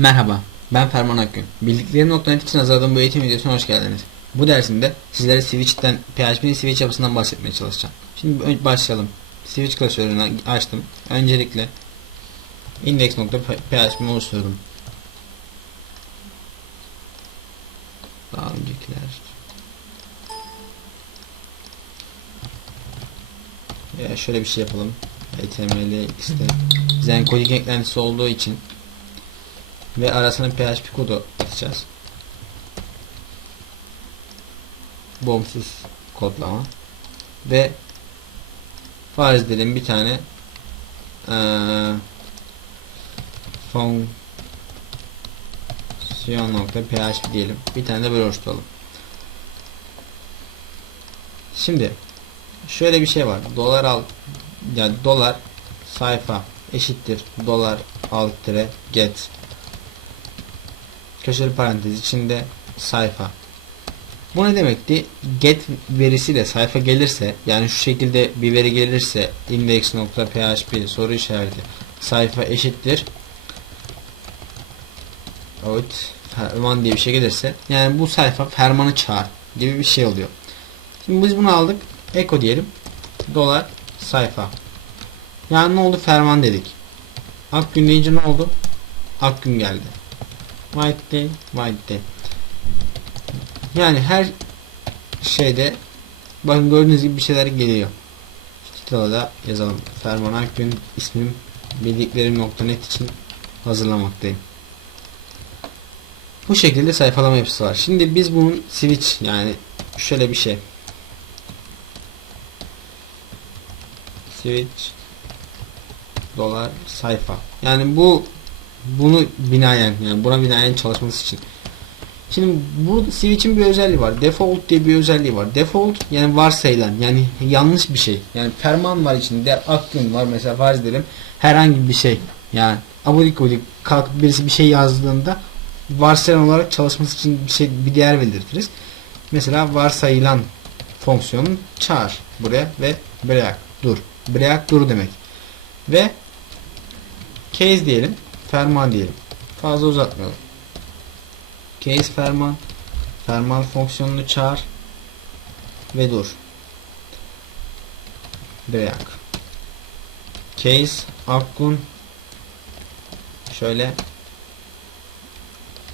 Merhaba, ben Ferman Akgün. Bildiklerim.net için hazırladığım bu eğitim videosuna hoş geldiniz. Bu dersimde sizlere Switch'ten, PHP'nin Switch yapısından bahsetmeye çalışacağım. Şimdi başlayalım. Switch klasörünü açtım. Öncelikle index.php'mi oluşturdum. Daha öncekiler. Ya şöyle bir şey yapalım. HTML işte Zencoding eklentisi olduğu için ve arasına PHP kodu atacağız. Bomsuz kodlama ve farz edelim bir tane eee fonksiyon.php diyelim. Bir tane de böyle oluşturalım. Şimdi şöyle bir şey var. Dolar al yani dolar sayfa eşittir dolar alt tire get köşeli parantez içinde sayfa. Bu ne demekti? Get verisi de sayfa gelirse yani şu şekilde bir veri gelirse index.php soru işareti sayfa eşittir evet ferman diye bir şey gelirse yani bu sayfa fermanı çağır gibi bir şey oluyor. Şimdi biz bunu aldık. Eko diyelim. Dolar sayfa. Yani ne oldu? Ferman dedik. Akgün deyince ne oldu? Akgün geldi. White day. Yani her şeyde bakın gördüğünüz gibi bir şeyler geliyor. Title'a da yazalım. Ferman Akgün ismim bildiklerim.net için hazırlamaktayım. Bu şekilde sayfalama yapısı var. Şimdi biz bunun switch yani şöyle bir şey. Switch dolar sayfa. Yani bu bunu binaen yani buna binaen çalışması için. Şimdi bu switch'in bir özelliği var. Default diye bir özelliği var. Default yani varsayılan yani yanlış bir şey. Yani ferman var içinde aklın var mesela farz edelim herhangi bir şey. Yani abudik abudik kalkıp birisi bir şey yazdığında varsayılan olarak çalışması için bir şey bir değer belirtiriz. Mesela varsayılan fonksiyonu çağır buraya ve bırak dur. Bırak dur demek. Ve case diyelim. Ferman diyelim. Fazla uzatmayalım. Case ferman. Ferman fonksiyonunu çağır. Ve dur. Bırak. Case akkun şöyle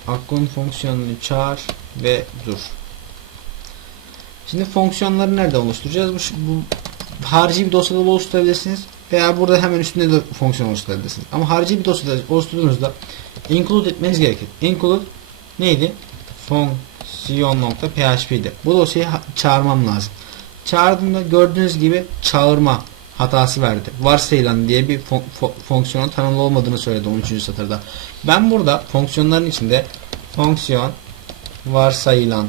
akkun fonksiyonunu çağır ve dur. Şimdi fonksiyonları nerede oluşturacağız? Bu, bu harici bir dosyada oluşturabilirsiniz veya burada hemen üstünde de fonksiyon oluşturabilirsiniz. Ama harici bir dosyada oluşturduğunuzda include etmeniz gerekir. Include neydi? Fonksiyon.php'di. Bu dosyayı çağırmam lazım. Çağırdığımda gördüğünüz gibi çağırma hatası verdi. Varsayılan diye bir fon fon fonksiyonun tanımlı olmadığını söyledi 13. satırda. Ben burada fonksiyonların içinde fonksiyon varsayılan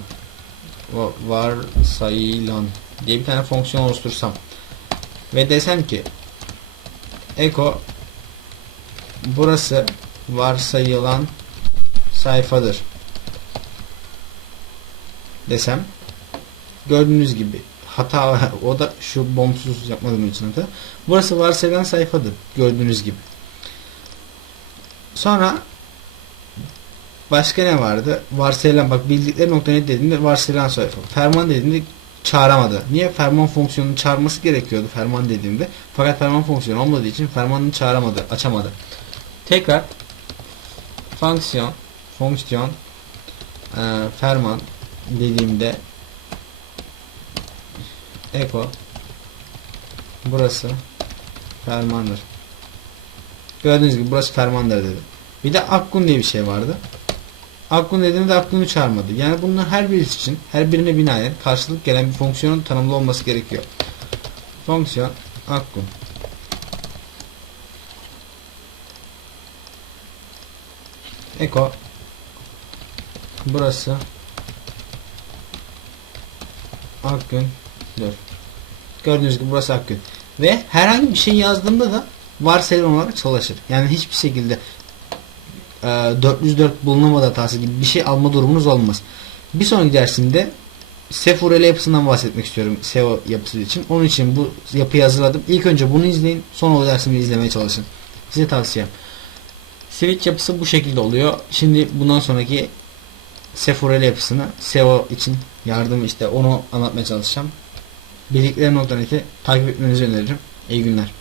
varsayılan diye bir tane fonksiyon oluştursam ve desem ki eko burası varsayılan sayfadır desem gördüğünüz gibi hata o da şu bomsuz yapmadığım için hata burası varsayılan sayfadır gördüğünüz gibi. Sonra başka ne vardı? Varsayılan bak bildikleri nokta ne dediğinde varsayılan sayfa. Ferman dediğinde çağıramadı. Niye? Ferman fonksiyonunu çağırması gerekiyordu ferman dediğimde. Fakat ferman fonksiyonu olmadığı için fermanını çağıramadı, açamadı. Tekrar fonksiyon fonksiyon e, ferman dediğimde eko burası fermandır. Gördüğünüz gibi burası fermandır dedi. Bir de akkun diye bir şey vardı. Aklın dediğinde aklını çağırmadı. Yani bunların her birisi için her birine binaen karşılık gelen bir fonksiyonun tanımlı olması gerekiyor. Fonksiyon aklın. Eko burası Akgün dur. Gördüğünüz gibi burası Akgün. Ve herhangi bir şey yazdığımda da varsayılan olarak çalışır. Yani hiçbir şekilde 404 bulunamadı hatası gibi bir şey alma durumunuz olmaz. Bir sonraki dersinde Sephora yapısından bahsetmek istiyorum SEO yapısı için. Onun için bu yapıyı hazırladım. İlk önce bunu izleyin. Sonra o dersimi izlemeye çalışın. Size tavsiyem. Switch yapısı bu şekilde oluyor. Şimdi bundan sonraki Sephora yapısını SEO için yardım işte onu anlatmaya çalışacağım. Bildiklerim.net'i takip etmenizi öneririm. İyi günler.